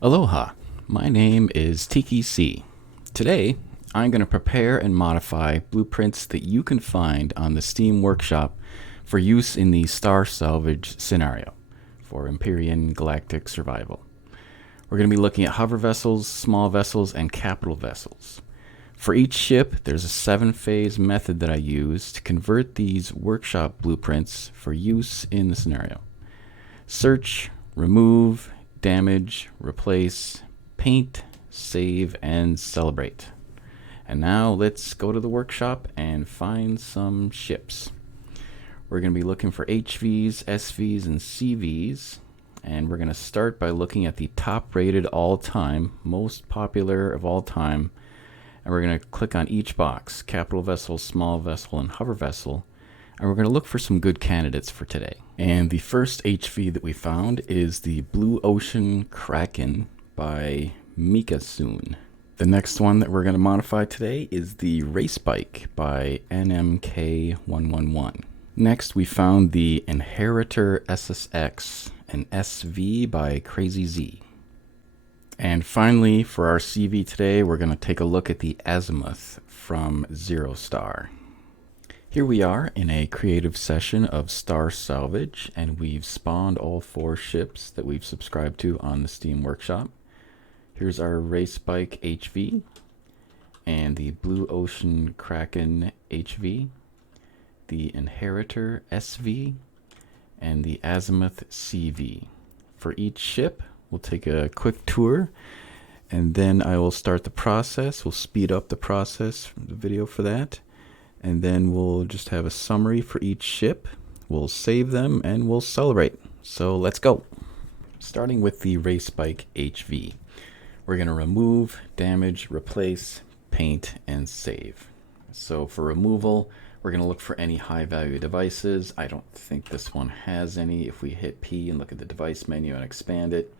Aloha, my name is Tiki C. Today, I'm going to prepare and modify blueprints that you can find on the Steam Workshop for use in the Star Salvage scenario for Empyrion Galactic Survival. We're going to be looking at hover vessels, small vessels, and capital vessels. For each ship, there's a 7-phase method that I use to convert these workshop blueprints for use in the scenario. Search, remove, damage, replace, paint, save, and celebrate. And now let's go to the workshop and find some ships. We're going to be looking for HVs, SVs, and CVs. And we're going to start by looking at the top rated all time, most popular of all time. And we're going to click on each box, capital vessel, small vessel, and hover vessel. And we're going to look for some good candidates for today. And the first HV that we found is the Blue Ocean Kraken by MiKaSooN. The next one that we're going to modify today is the Racebike by NMK111. Next, we found the Inheritor SSX, an SV by CrazyZ. And finally, for our CV today, we're going to take a look at the Azimuth from ZerOStaR. Here we are in a creative session of Star Salvage, and we've spawned all 4 ships that we've subscribed to on the Steam Workshop. Here's our Racebike HV, and the Blue Ocean Kraken HV, the Inheritor SV, and the Azimuth CV. For each ship, we'll take a quick tour, and then I will start the process. We'll speed up the process, the video for that. And then we'll just have a summary for each ship. We'll save them and we'll celebrate. So let's go. Starting with the Racebike HV. We're going to remove, damage, replace, paint, and save. So for removal, we're going to look for any high value devices. I don't think this one has any. If we hit P and look at the device menu and expand it,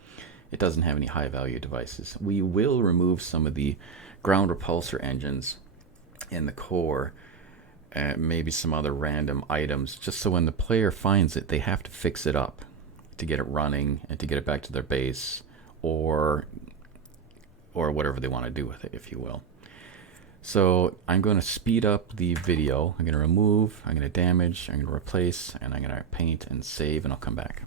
it doesn't have any high value devices. We will remove some of the ground repulsor engines in the core. Maybe some other random items, just so when the player finds it, they have to fix it up to get it running and to get it back to their base, or whatever they want to do with it, if you will. So I'm going to speed up the video. I'm going to remove, I'm going to damage, I'm going to replace, and I'm going to paint and save, and I'll come back.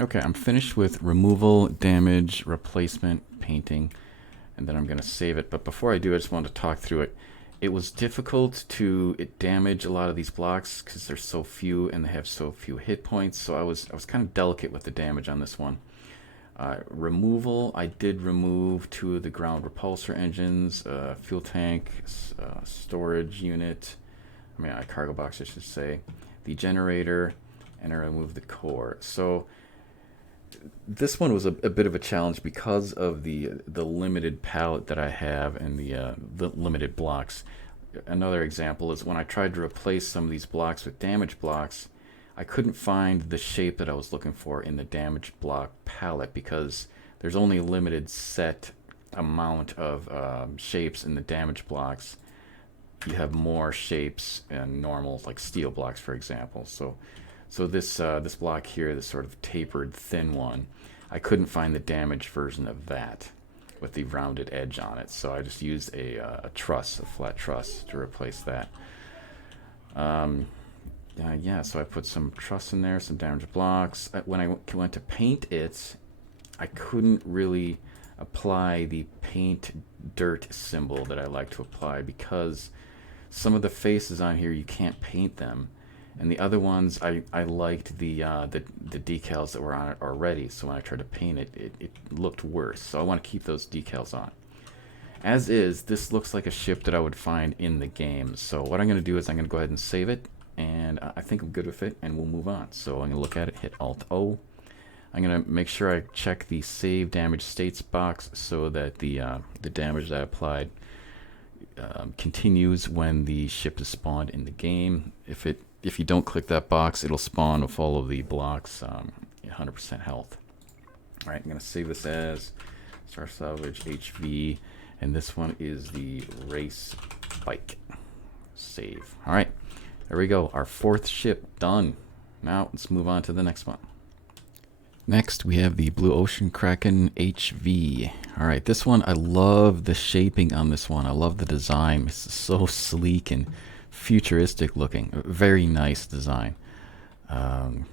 Okay, I'm finished with removal, damage, replacement, painting, and then I'm going to save it. But before I do, I just wanted to talk through it. It was difficult to damage a lot of these blocks because there's so few and they have so few hit points. So I was kind of delicate with the damage on this one. Removal, I did remove 2 of the ground repulsor engines, fuel tank, storage unit, a cargo box I should say, the generator, and I removed the core. So this one was a bit of a challenge because of the limited palette that I have and the limited blocks. Another example is when I tried to replace some of these blocks with damage blocks, I couldn't find the shape that I was looking for in the damage block palette because there's only a limited set amount of shapes in the damage blocks. You have more shapes in normal, like steel blocks, for example. So this block here, this sort of tapered thin one, I couldn't find the damage version of that with the rounded edge on it. So I just used a truss, a flat truss, to replace that. Yeah, so I put some truss in there, some damage blocks. When I went to paint it, I couldn't really apply the paint dirt symbol that I like to apply because some of the faces on here you can't paint them, and the other ones I liked the decals that were on it already. So when I tried to paint it, it looked worse. So I want to keep those decals on. As is, this looks like a ship that I would find in the game. So what I'm going to do is I'm going to go ahead and save it, and I think I'm good with it, and we'll move on. So I'm going to look at it, hit Alt-O. I'm going to make sure I check the Save Damage States box so that the damage that I applied continues when the ship is spawned in the game. If you don't click that box, it'll spawn with all of the blocks 100% health. All right, I'm going to save this as ZerOStaR Salvage HV, and this one is the Racebike. Save. All right, there we go. Our 4th ship done. Now let's move on to the next one. Next, we have the Blue Ocean Kraken HV. All right, this one, I love the shaping on this one. I love the design. It's so sleek and futuristic looking. Very nice design. Who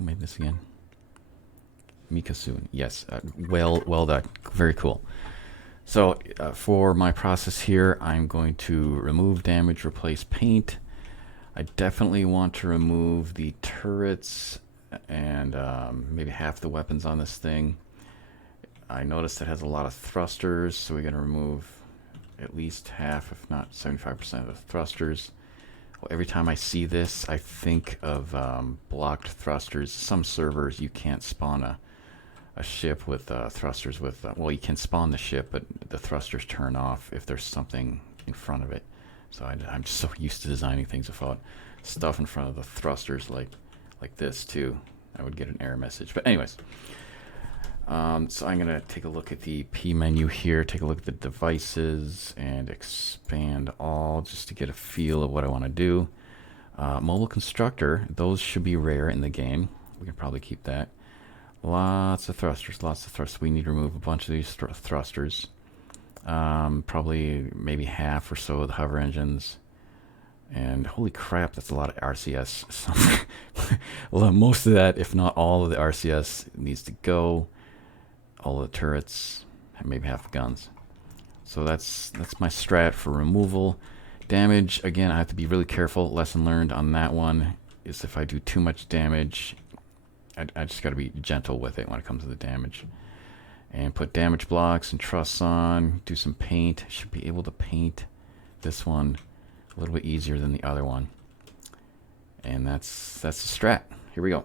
made this again? MiKaSooN. Yes, well done. Very cool. So for my process here, I'm going to remove damage, replace paint. I definitely want to remove the turrets and maybe half the weapons on this thing. I noticed it has a lot of thrusters, so we're going to remove at least half, if not 75% of the thrusters. Well, every time I see this, I think of blocked thrusters. Some servers, you can't spawn a ship with thrusters with... well, you can spawn the ship, but the thrusters turn off if there's something in front of it. So I'm just so used to designing things without stuff in front of the thrusters like this too. I would get an error message. But anyways, so I'm gonna take a look at the P menu here, take a look at the devices, and expand all just to get a feel of what I want to do. Mobile constructor, those should be rare in the game. We can probably keep that. Lots of thrusters, lots of thrusters. We need to remove a bunch of these thrusters. Probably maybe half or so of the hover engines. And holy crap, that's a lot of RCS. Well, most of that, if not all of the RCS, needs to go. All of the turrets, and maybe half the guns. So that's my strat for removal. Damage, again, I have to be really careful. Lesson learned on that one is if I do too much damage, I just got to be gentle with it when it comes to the damage. And put damage blocks and truss on. Do some paint. Should be able to paint this one a little bit easier than the other one. And that's the strat. Here we go.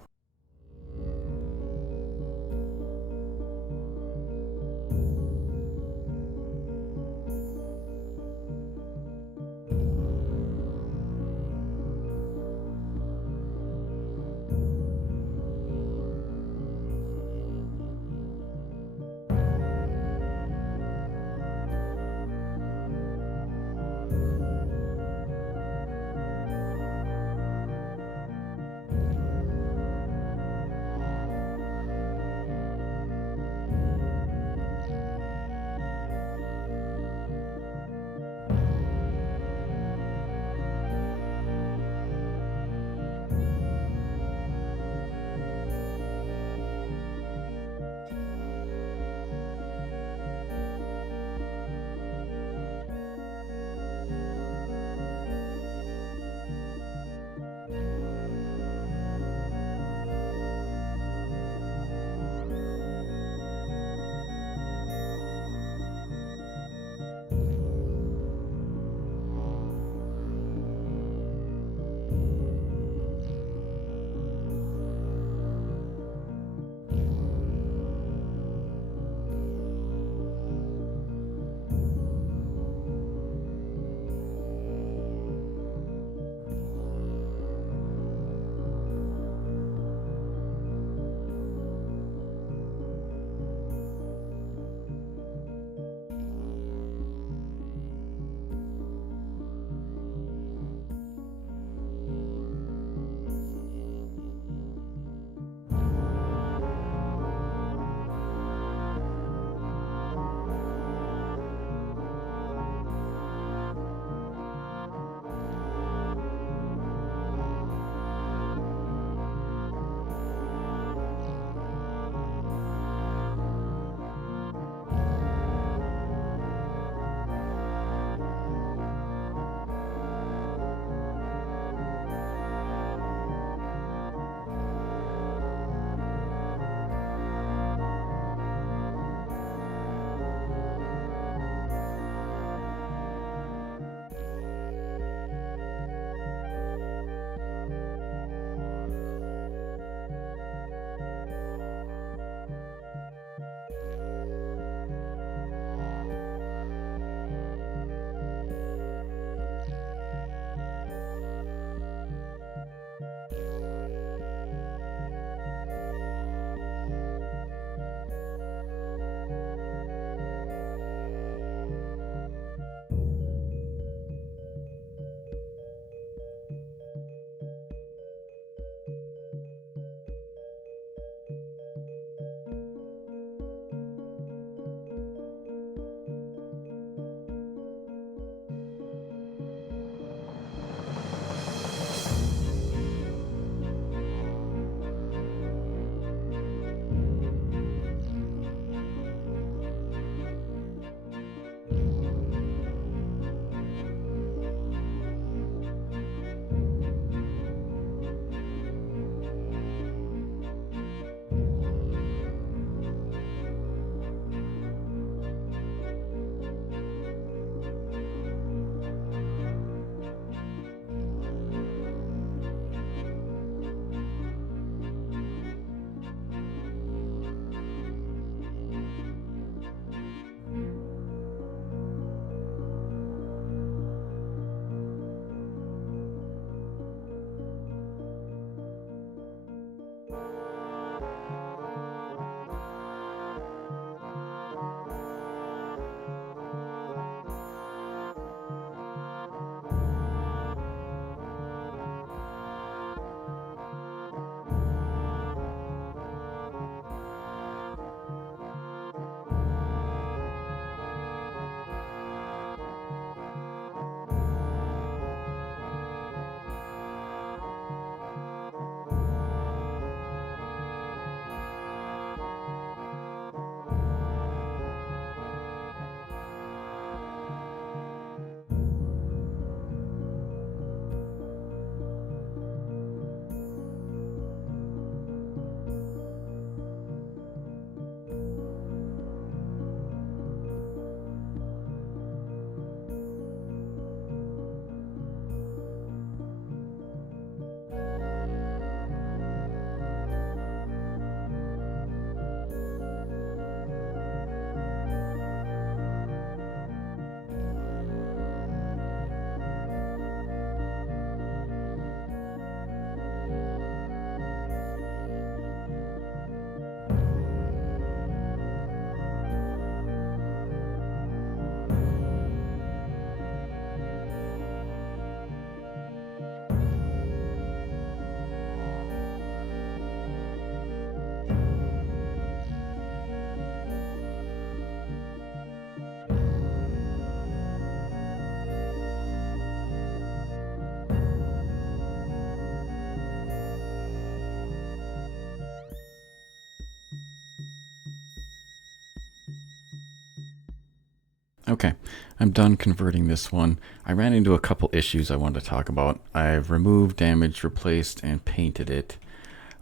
Okay, I'm done converting this one. I ran into a couple issues I wanted to talk about. I've removed, damaged, replaced, and painted it.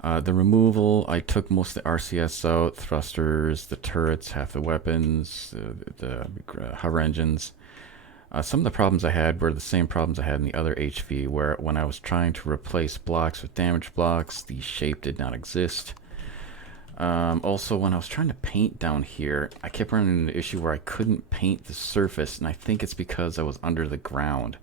The removal, I took most of the RCS out, thrusters, the turrets, half the weapons, the hover engines. Some of the problems I had were the same problems I had in the other HV, where when I was trying to replace blocks with damaged blocks, the shape did not exist. Also, when I was trying to paint down here, I kept running into an issue where I couldn't paint the surface, and I think it's because I was under the ground.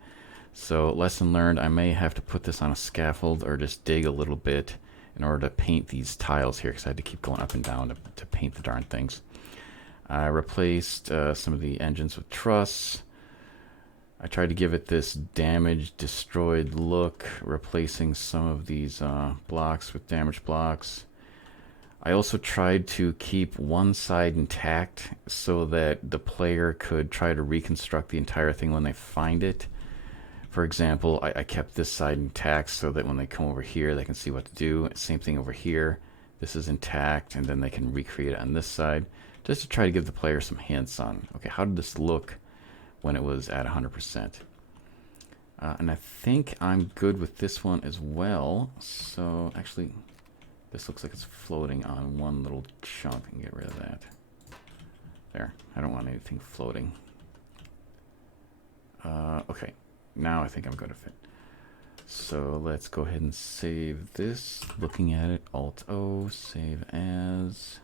So, lesson learned, I may have to put this on a scaffold or just dig a little bit in order to paint these tiles here, because I had to keep going up and down to paint the darn things. I replaced some of the engines with truss. I tried to give it this damaged, destroyed look, replacing some of these blocks with damaged blocks. I also tried to keep one side intact so that the player could try to reconstruct the entire thing when they find it. For example, I kept this side intact so that when they come over here, they can see what to do. Same thing over here. This is intact, and then they can recreate it on this side, just to try to give the player some hints on, okay, how did this look when it was at 100%? And I think I'm good with this one as well. So, actually, this looks like it's floating on one little chunk. And get rid of that. There. I don't want anything floating. Okay. Now I think I'm going to fit. So let's go ahead and save this. Looking at it, Alt-O, save as.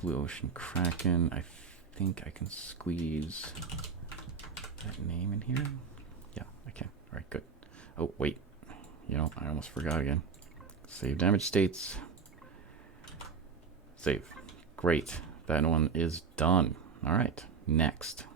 Blue Ocean Kraken. I think I can squeeze that name in here. Yeah, I can. All right, good. Oh, wait. You know, I almost forgot again. Save damage states. Save. Great. That one is done. All right, next.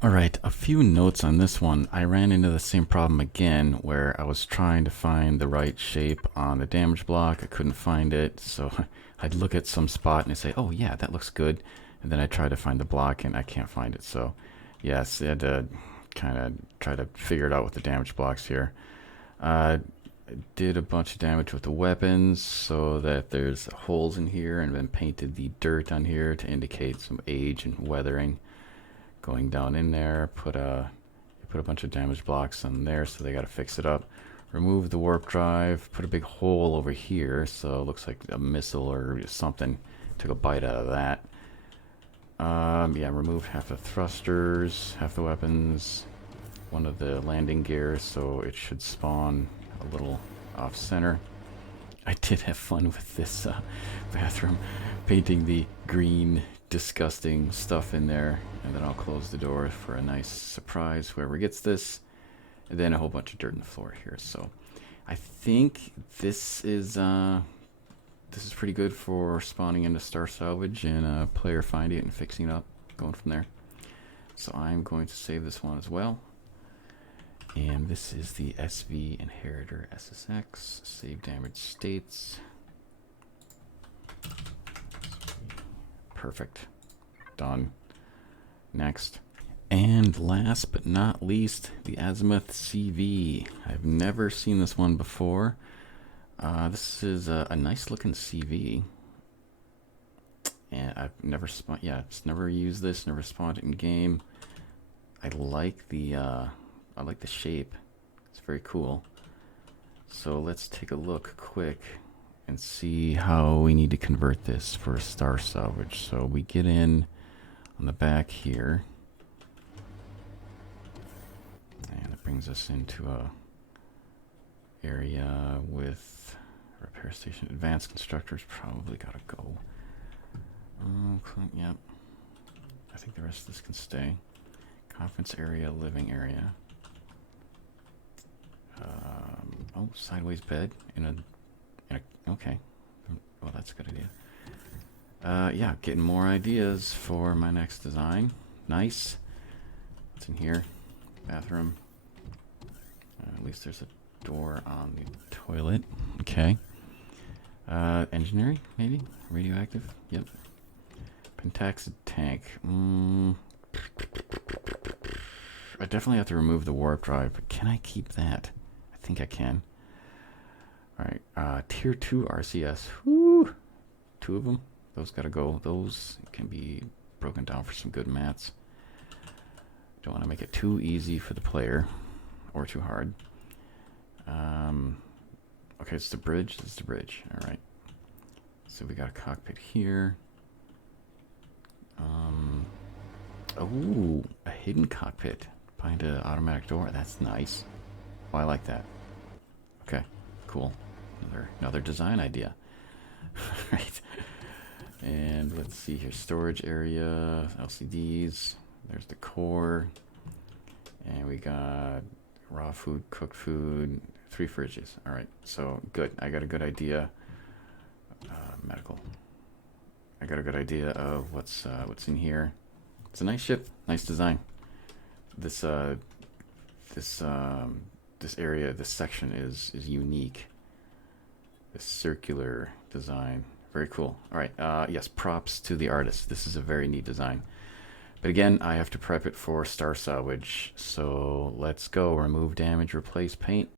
Alright, a few notes on this one. I ran into the same problem again where I was trying to find the right shape on the damage block. I couldn't find it, so I'd look at some spot and I'd say, oh yeah, that looks good. And then I try to find the block and I can't find it. So yes, I had to kind of try to figure it out with the damage blocks here. I did a bunch of damage with the weapons so that there's holes in here, and then painted the dirt on here to indicate some age and weathering. Going down in there, put a bunch of damage blocks on there, so they got to fix it up. Remove the warp drive, put a big hole over here, so it looks like a missile or something took a bite out of that. Yeah, remove half the thrusters, half the weapons, one of the landing gears, so it should spawn a little off center. I did have fun with this bathroom, painting the green disgusting stuff in there, and then I'll close the door for a nice surprise whoever gets this, and then a whole bunch of dirt on the floor here. So I think this is pretty good for spawning into Star Salvage and a player finding it and fixing it up, going from there. So I'm going to save this one as well. And this is the SV Inheritor SSX, save damage states. Perfect. Done. Next. And last but not least, the Azimuth CV. I've never seen this one before. This is a nice looking CV. And I've never never used this, never spawned it in game. I like the shape. It's very cool. So let's take a look quick and see how we need to convert this for Star Salvage. So we get in on the back here, and it brings us into a area with repair station. Advanced constructors probably gotta go. Yep. I think the rest of this can stay. Conference area, living area. Oh, sideways bed in a okay. Well, that's a good idea. Yeah, getting more ideas for my next design. Nice. What's in here? Bathroom. At least there's a door on the toilet. Okay. Engineering, maybe? Radioactive? Yep. Pentaxid tank. I definitely have to remove the warp drive, but can I keep that? I think I can. Alright, tier 2 RCS. Whoo! 2 of them. Those gotta go. Those can be broken down for some good mats. Don't want to make it too easy for the player, or too hard. Okay, it's the bridge. It's the bridge. Alright. So we got a cockpit here. Oh, a hidden cockpit behind an automatic door. That's nice. Oh, I like that. Okay, cool. Another design idea. Right. And let's see here. Storage area, LCDs. There's the core. And we got raw food, cooked food, 3 fridges. All right, so good. I got a good idea. Medical. I got a good idea of what's in here. It's a nice ship, nice design. This area, this section is unique. This circular design, very cool. All right, yes, props to the artist. This is a very neat design. But again, I have to prep it for Star Salvage. So let's go. Remove damage, replace paint.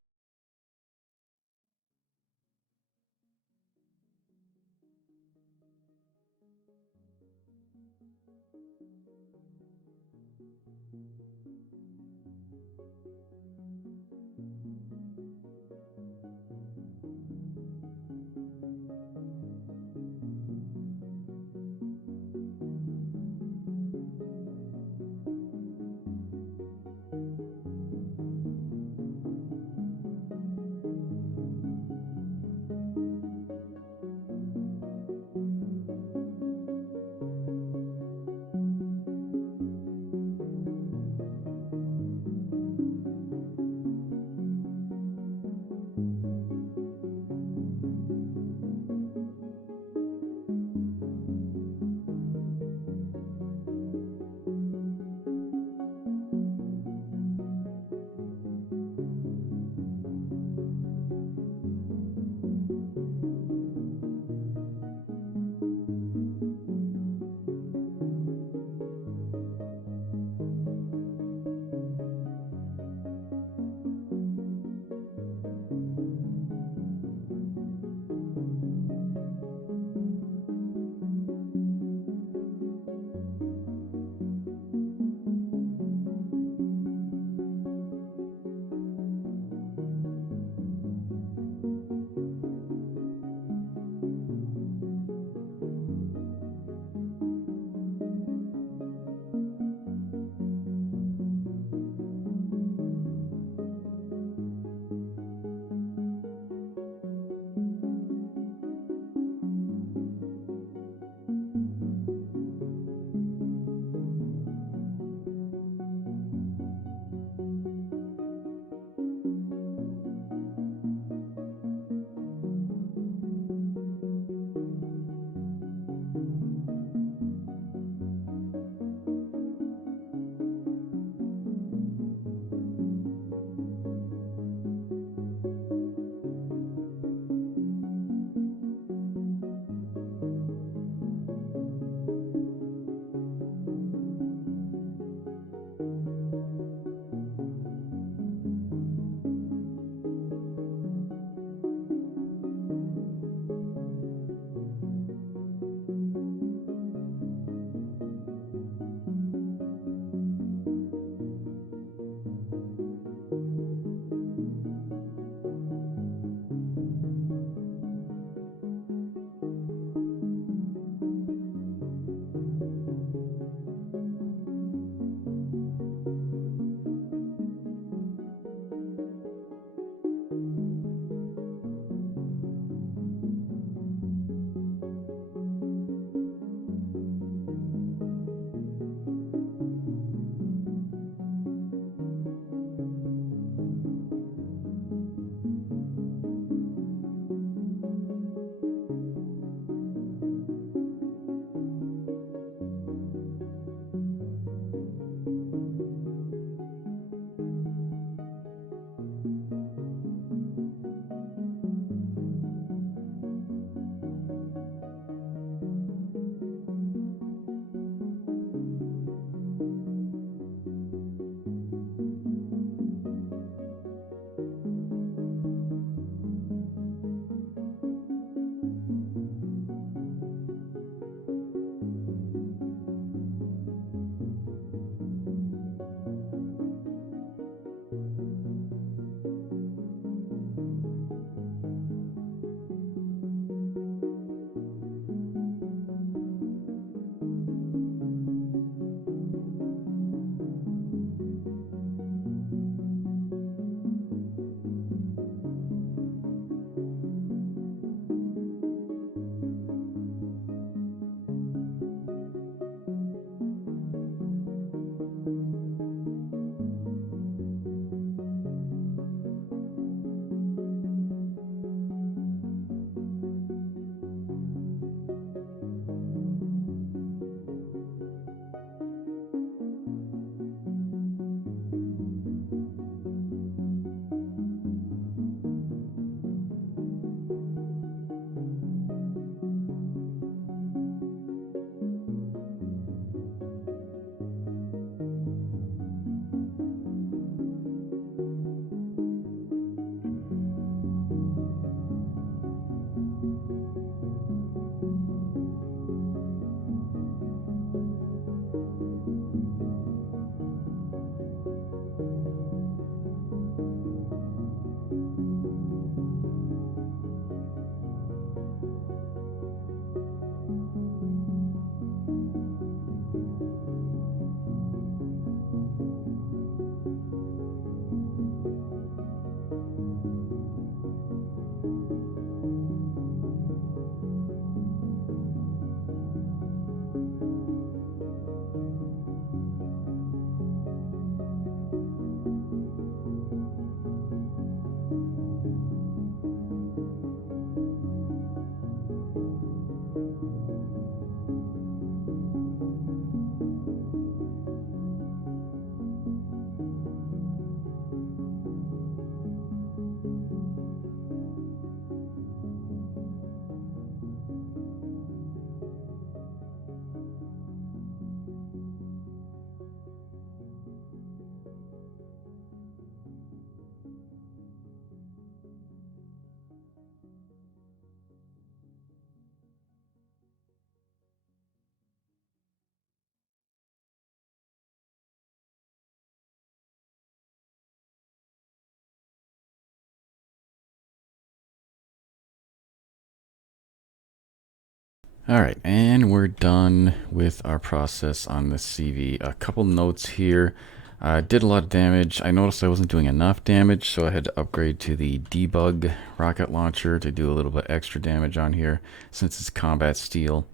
Alright, and we're done with our process on the CV. A couple notes here. Did a lot of damage. I noticed I wasn't doing enough damage, so I had to upgrade to the debug rocket launcher to do a little bit extra damage on here, since it's combat steel.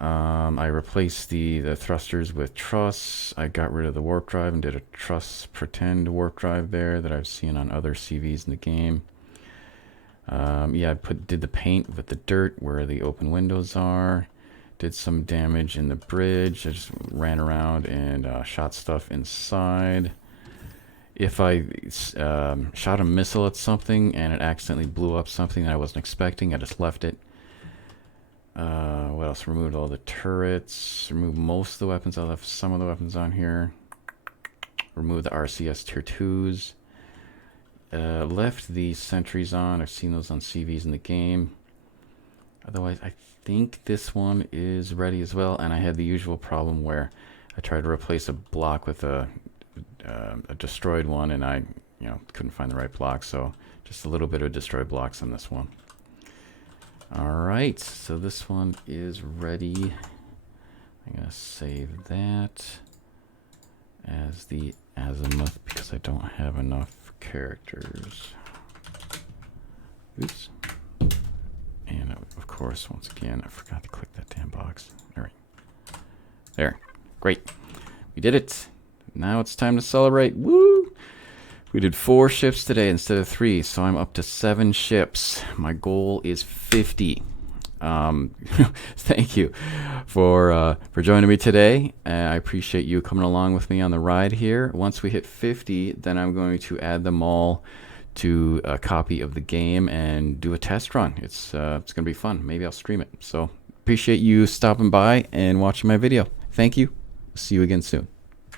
I replaced the thrusters with truss. I got rid of the warp drive and did a truss pretend warp drive there that I've seen on other CVs in the game. Yeah, I did the paint with the dirt where the open windows are. Did some damage in the bridge. I just ran around and shot stuff inside. If I shot a missile at something and it accidentally blew up something that I wasn't expecting, I just left it. What else? Removed all the turrets. Removed most of the weapons. I left some of the weapons on here. Removed the RCS tier 2s. Left the sentries on. I've seen those on CVs in the game. Otherwise, I think this one is ready as well. And I had the usual problem where I tried to replace a block with a destroyed one, and I, couldn't find the right block. So just a little bit of destroyed blocks on this one. All right, so this one is ready. I'm gonna save that as the Azimuth because I don't have enough characters. Oops. And of course, once again, I forgot to click that damn box. All right. There. Great. We did it. Now it's time to celebrate. Woo! We did 4 ships today instead of 3, so I'm up to 7 ships. My goal is 50. Thank you for joining me today. I appreciate you coming along with me on the ride here. Once we hit 50, then I'm going to add them all to a copy of the game and do a test run. It's going to be fun. Maybe I'll stream it. So appreciate you stopping by and watching my video. Thank you. See you again soon.